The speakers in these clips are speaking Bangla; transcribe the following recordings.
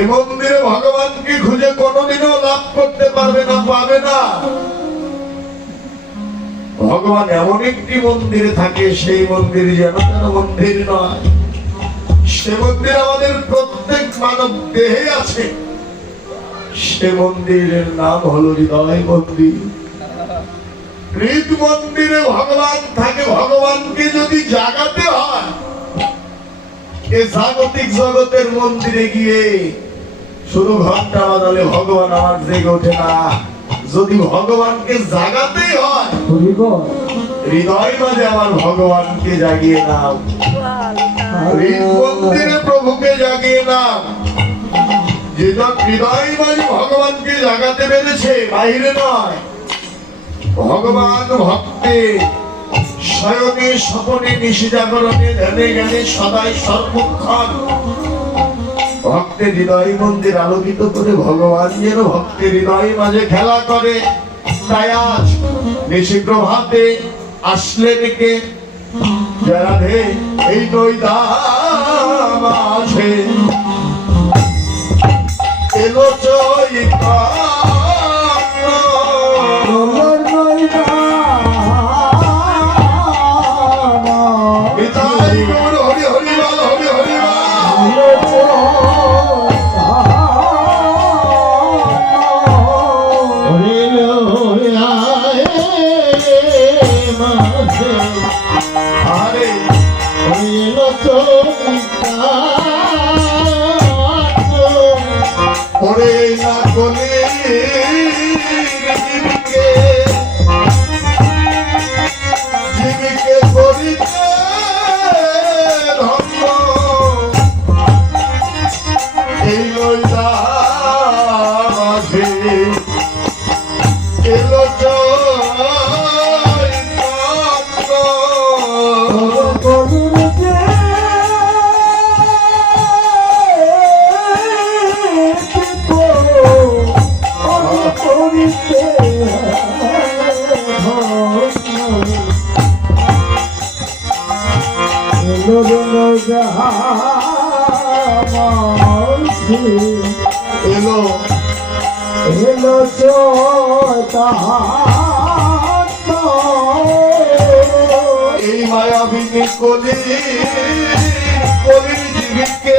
এ মন্দিরে ভগবানকে খুঁজে কোনোদিনও লাভ করতে পারবে না, পাবে না। ভগবান এমন একটি মন্দিরে থাকে, সেই মন্দির যেন তেন মন্দির নয়। সে মন্দির আমাদের প্রত্যেক মানব দেহে আছে। সে মন্দিরের নাম হলো হৃদয় মন্দির। হৃদ মন্দিরে ভগবান থাকে, ভগবানকে যদি জাগাতে হয়, এ জাগতিক জগতের মন্দিরে গিয়ে শুধু ঘণ্টা বাজালে ভগবান আমার জেগে ওঠে না। যদি ভগবানকে জাগাতেই হয়, হৃদয় মাঝে আমার ভগবানকে জাগিয়ে নাও। মন্দিরে প্রভুকে জাগিয়ে নাও। যেটা হৃদয় মাঝে ভগবানকে জাগাতে পেরেছে, বাইরে নয়। ভগবান ভক্তে শয়নে স্বপনে নিশি জাগরণে ধ্যানে জ্ঞানে সদাই সর্বক্ষণ। ভক্তের হৃদয় মন্দির আলোকিত করে ভগবান যেন ভক্তের হৃদয় মাঝে খেলা করে, তাই আজ নিশি প্রভাতে আসলে ডেকে রাধে, এই নৈদা মাঝে এলো চৈতন্য করিতে এই মায়াবিনী কলি কলির জীবিকে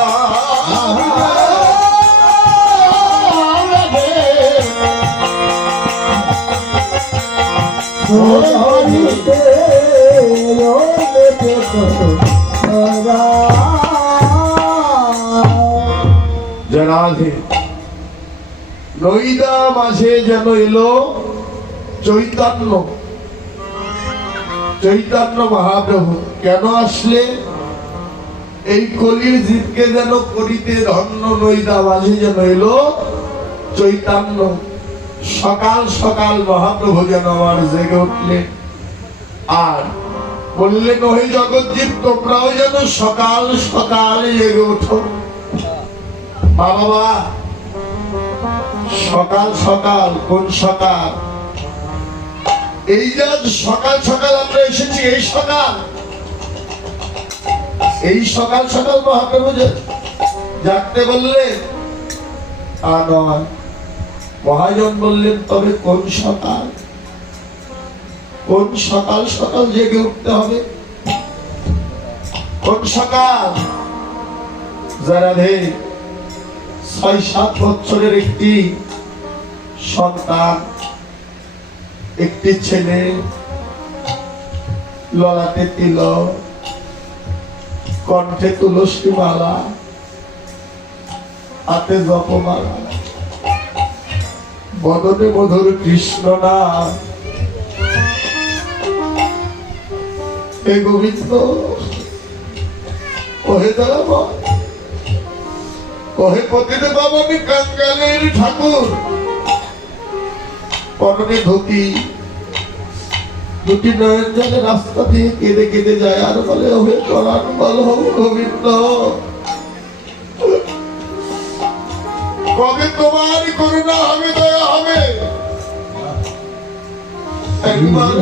জনাধে মাঝে যেন এলো চৈতন্য। চৈতন্য মহাপ্রভু, কেন আসলে? এই কলির জীবকে যেন করিতে ধন্য নইদা মাঝে যেন এলো চৈতন্য। সকাল সকাল মহাপ্রভু যেন আমার জেগে উঠলেন। আর বললেন ওই জগৎজীব তোমরাও যেন সকাল সকাল জেগে ওঠো। বাবা সকাল সকাল, কোন সকাল? এই যে সকাল সকাল আমরা এসেছি, এই সকাল? এই সকাল সকাল মহাপ্রভু জাগতে বললেন তা নয়। মহাজন বললেন, তবে কোন সকাল? কোন সকাল সকাল জেগে উঠতে হবে? কোন সকাল? যারা ছয়, সাত বছরের একটি সন্তান, একটি ছেলে ললাটে তিলক কণ্ঠে তুলসী মালা হাতে জপমালা, বদনে মধুর কৃষ্ণ নাম হে গোবিন্দ দুটি নয়ন জলে রাস্তা দিয়ে কেঁদে কেঁদে যায় আর বলে ওহে করান বল গোবিন্দ কবে তোমার করুণা হবে একবার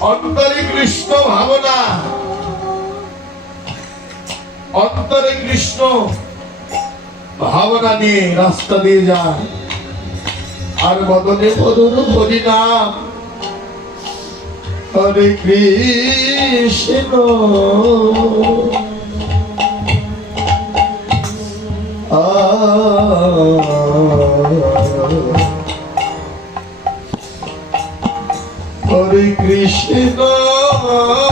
অন্তরে কৃষ্ণ ভাবনা। অন্তরে কৃষ্ণ নিয়ে রাস্তা দিয়ে যায়। আর বদনে মধুর হরি নাম হরে কৃষ্ণ। হরে কৃষ্ণ।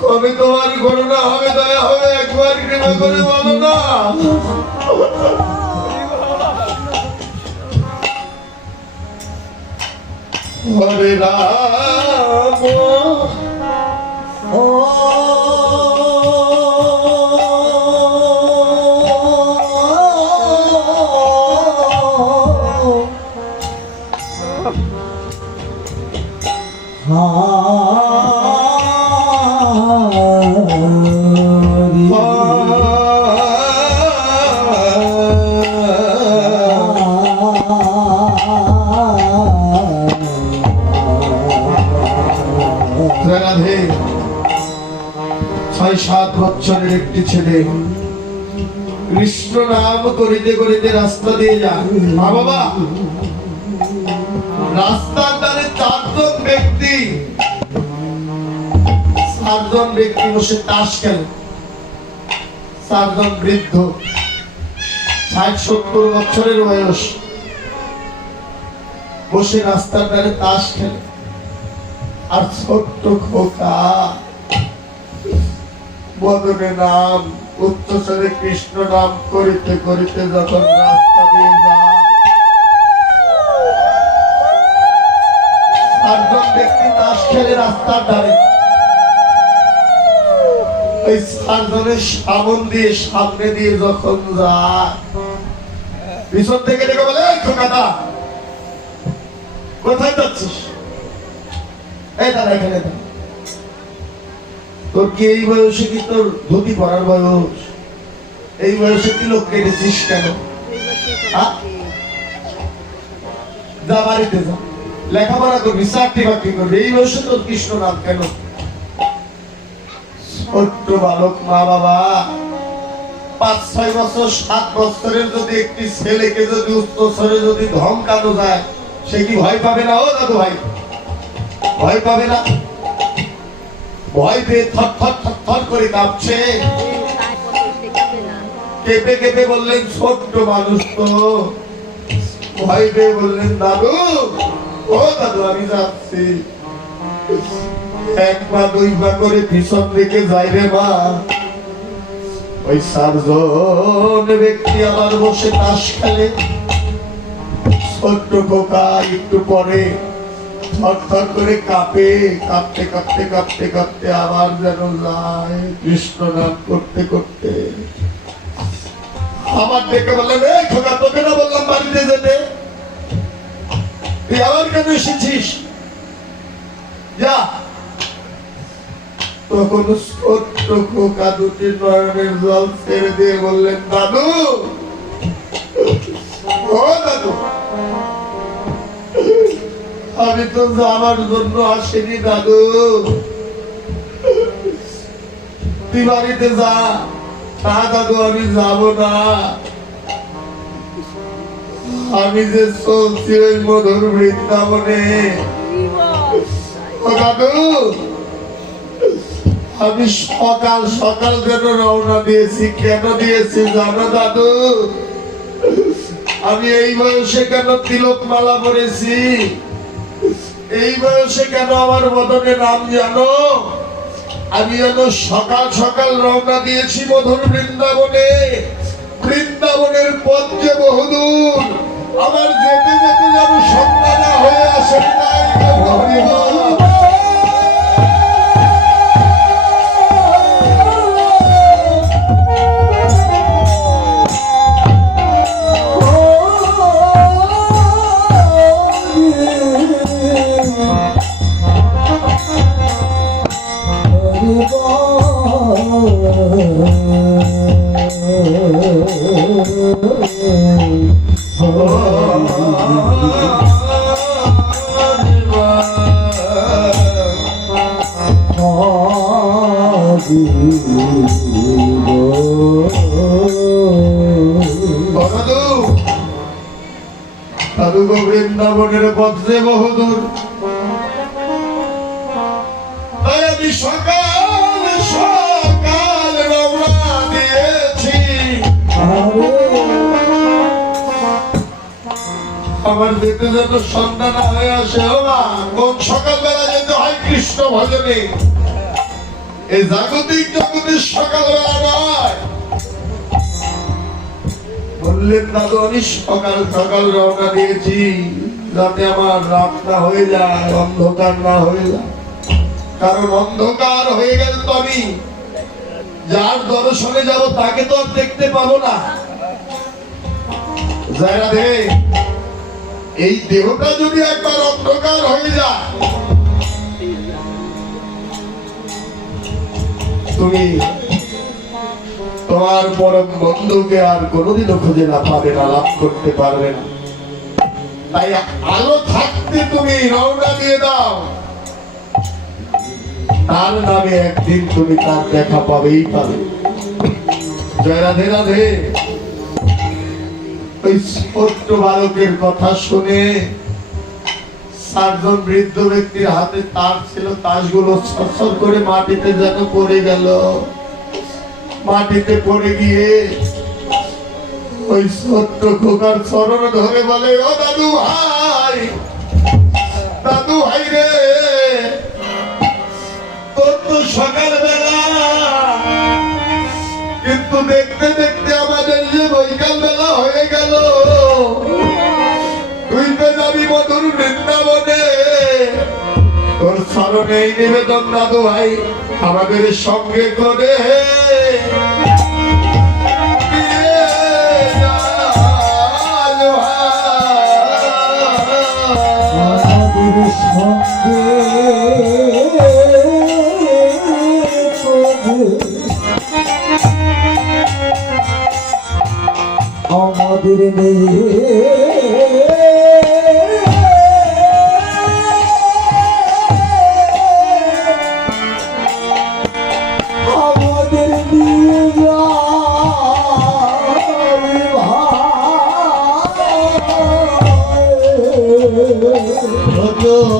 কবে তোমার ঘটনা হবে দয়া হবে একবার কৃপা রাধে। ছয়, সাত বছরের একটি ছেলে। কৃষ্ণ নাম করিতে করিতে রাস্তা দিয়ে যান মা বাবা, রাস্তার ধারে চারজন ব্যক্তি চারজন ব্যক্তি বসে তাস খেলে। চারজন বৃদ্ধ, ষাট, সত্তর বছরের বয়স, বসে রাস্তার ধারে তাস খেলে। আর ছোট্ট খোকা, বদনে নাম, উচ্চস্বরে কৃষ্ণ নাম করিতে করিতে যখন রাস্তা দিয়ে যায়। চারজন ব্যক্তি তাস খেলে রাস্তার ধারে। ওই দিয়ে, সামনে দিয়ে যখন পিছন থেকে বলে খোকাটা, কোথায় যাচ্ছিস? এই এখানে তোর কি এই বয়সে কি তোর ধুতি পরার বয়স? এই বয়সে কি লোক কেটেছিস কেন? যা বাড়িতে যা। লেখাপড়া করবি চাকরি বাকরি করবি। এই বয়সে তোর কৃষ্ণ নাম কেন? ছোট্ট বালক মা বাবা, পাঁচ, ছয় বছর, সাত বছরের যদি একটি ছেলেকে যদি উচ্চস্বরে যদি ধমকানো যায়, সে কি ভয় পাবে না, ও দাদু ভাই? ভয় পাবে না? ভয় পেয়ে থর থর থর থর করে কাঁপছে। কেঁপে কেঁপে বললেন, ছোট্ট মানুষ তো। ভয় পেয়ে বললেন, দাদু, ও দাদু, আমি যাচ্ছি। এক পা, দুই পা করে পিছন দিকে যাই রে মা। ওই চারজন ব্যক্তি আমার বসে তাস খেলে। ছোট্ট খোকা একটু পরে থর থর করে কাঁপে, কাঁপতে কাঁপতে কাঁপতে কাঁপতে আবার যেন যায় কৃষ্ণ নাম করতে করতে। আমার ডেকে বললেন, এই খোকা, তোকে না বললাম বাড়িতে যেতে? তুই আবার কেন এসেছিস? যা তখন নয়নের জল ছেড়ে দিয়ে বললেন, দাদু দাদু, আমি তো জন্য আসিনি দাদু। বাড়িতে যা না দাদু, আমি যাব না। আমি যে চলছি ওই মধুর বৃন্দাবনে। দাদু আমি সকাল সকাল যেন রওনা দিয়েছি। কেন দিয়েছি জানো দাদু? আমি এই বয়সে কেন তিলক মালা পরেছি? এই বয়সে কেন আমার বদনে নাম জানো? আমি যেন সকাল সকাল রওনা দিয়েছি মধুর বৃন্দাবনে। বৃন্দাবনের পথ যে বহুদূর। আমার যেতে যেতে যেন সন্ধ্যা না হয়ে আসে। বৃন্দাবনের পথে বহুদূর আমি আমার যেতে যেতে সন্ধ্যা না হয়ে আসে। কোন সকালবেলা যেতে হয় কৃষ্ণ ভজনে? এই জাগতিক জগতের সকালবেলা নয়। বললেন, দাদু আমি সকাল সকাল রওনা দিয়েছি। যাতে আমার হয়ে যায়, অন্ধকার না হয়ে যায়। কারণ অন্ধকার হয়ে গেলে তো আমি যার দর্শনে যাব, তাকে তো আর দেখতে পাবো না। যারা দে এই দেহটা যদি একবার অন্ধকার হয়ে যায়, তুমি তোমার পরম বন্ধুকে আর কোনোদিনও খুঁজে না পাবে না, লাভ করতে পারবে না। তাই আলো থাকতে তুমি রওনা দিয়ে দাও। তার নামে একদিন তুমি তার দেখা পাবেই পাবে। জয় রাধে রাধে। ওই ছোট্ট বালকের কথা শুনে চারজন বৃদ্ধ ব্যক্তির হাতে তার ছিল তাসগুলো ছরছর করে মাটিতে যেন পড়ে গেল। মাটিতে পড়ে গিয়ে ওই ছোট্ট খোকার চরণ ধরে বলে, ও দাদু ভাই দাদু ভাই রে, তোর তো সকাল বেলা কিন্তু দেখতে দেখতে আমাদের যে বৈকাল বেলা হয়ে গেল। তুই তো যাবি মধুর বৃন্দাবনে। তোর স্মরণে এই নিবেদন দাদু ভাই আমাদের সঙ্গে করে সঙ্গে Oh,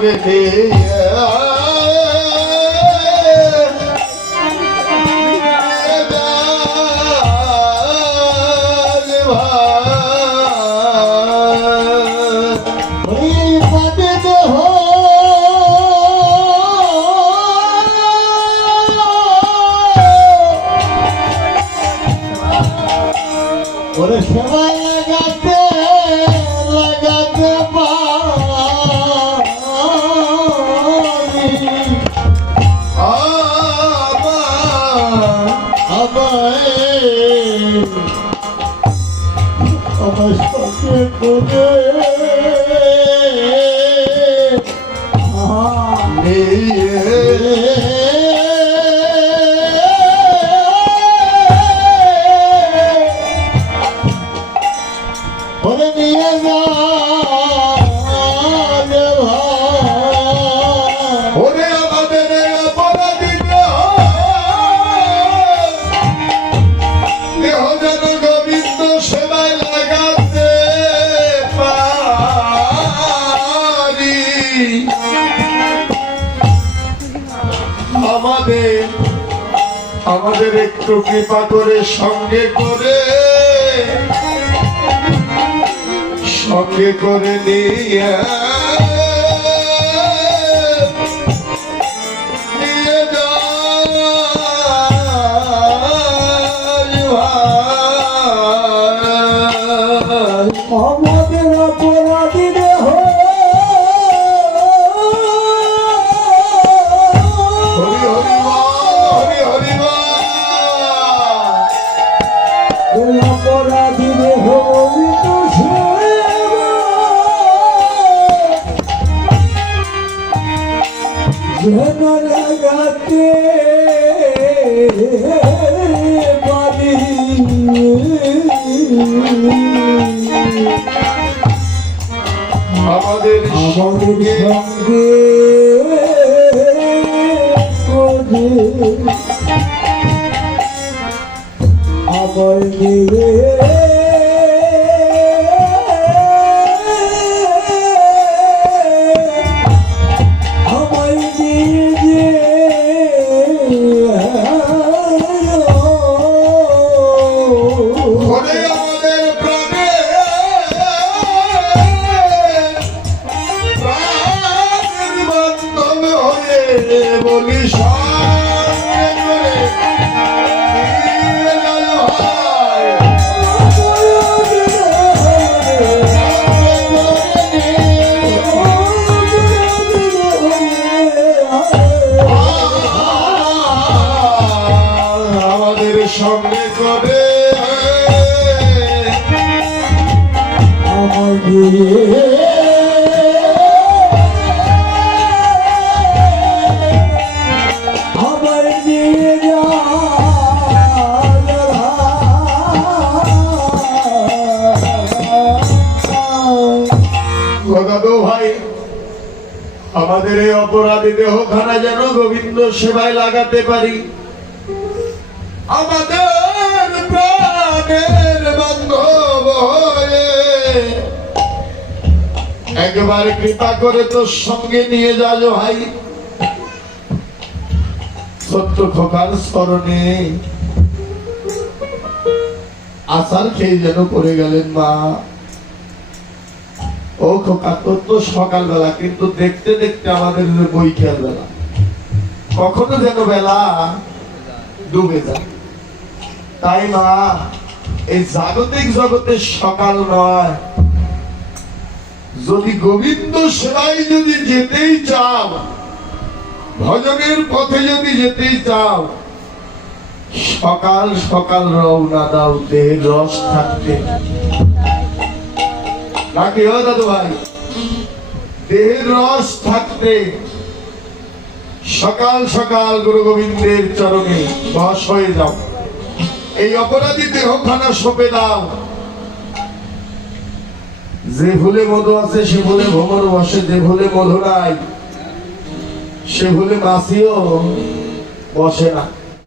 রেখে আমাদের একটু কৃপা করে সঙ্গে করে সঙ্গে করে নিয়ে আমাদের সঙ্গে আমাদের এই অপরাধী দেহ খানা যেন গোবিন্দ সেবায় লাগাতে পারি। আমাদের প্রাণের বান্ধব হয়ে একবার কৃপা করে তোর সঙ্গে নিয়ে যা ভাই সত্য খোকার স্মরণে আসার খেয়ে যেন করে গেলেন মা। ও খোকা তোর তো সকালবেলা, কিন্তু দেখতে দেখতে আমাদের বৈকাল বেলা কখনো যেন বেলা ডুবে যায়। তাই মা, এই জাগতিক জগতের সকাল নয়। যদি গোবিন্দ সেবাই যদি যেতেই চাও, ভজনের পথে যদি যেতেই চাও, সকাল সকাল রওনা দাও দেহের রস থাকতে দাদু ভাই, দেহের রস থাকতে সকাল সকাল গুরু গোবিন্দের চরণে বস হয়ে যাও। এই অপরাধী দেহখানা সপে দাও। যে ভুলে মধু আছে, সে ভুলে ভ্রমণ বসে, যে ভুলে মধু নাই, সে ভুলে মাসিও বসে না।